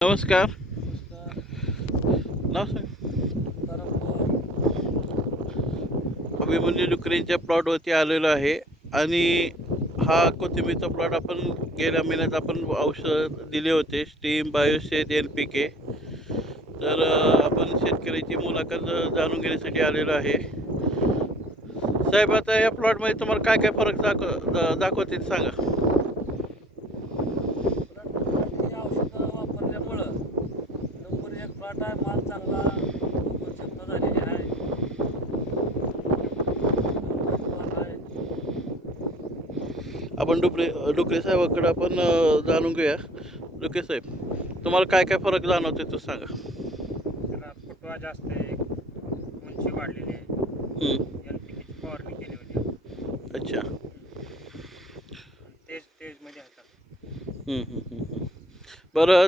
नमस्कार. नमस्कार. नाव सांग. तुकाराम पवार. अभिमन्यू डुकरेंच्या प्लॉटवरती आलेलो आहे आणि हा कोथिंबीरचा प्लॉट आपण गेल्या महिन्यात आपण औषध दिले होते, स्टीम, बायोशेत, NPK. तर आपण शेतकऱ्याची मुलाखत जाणून घेण्यासाठी आलेलो आहे. साहेब, आता या प्लॉटमध्ये तुम्हाला काय काय फरक दाखवतील सांगा. प्लॉट ही औषधं वापरल्यामुळं नंबर एक प्लॉट आहे. माल चांगला उगवण क्षमता झालेली आहे. माल आहे. आपण डुकरे साहेबाकडे आपण जाणून घेऊया. डुकरे साहेब, तुम्हाला काय काय फरक जाणवते तो सांगा. त्याला फुटवा जास्त आहे, उंची वाढलेली आहे. हं. NPKची फवारणी केली होती. अच्छा. तेज तेजमध्ये हातात. बरं,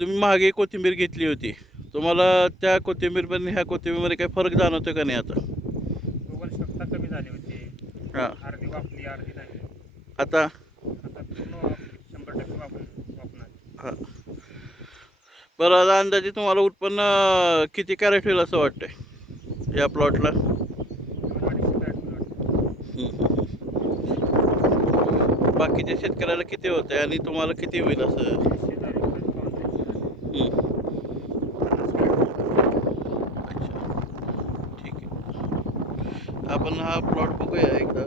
तुम्ही मागे कोथिंबीर घेतली होती. तुम्हाला त्या कोथिंबीरमध्ये ह्या कोथिंबीरमध्ये काही फरक जाणवतो का नाही आता? उगवण क्षमता कमी झाली होती. हां. अर्धी वापली, अर्धी नाही. आता आता पूर्ण 100% वापरणार. हां. बरं, आता अंदाजे तुम्हाला उत्पन्न किती कॅरेट होईल असं वाटतंय या प्लॉटला? 2-250 कॅरेट वाटतं. बाकीच्या शेतकऱ्याला किती होतं आहे आणि तुम्हाला किती होईल असं? 300 तारीख पाऊन 300 हं. 50 कॅरेट. अच्छा, ठीक आहे. आपण हा प्लॉट बघूया एकदा.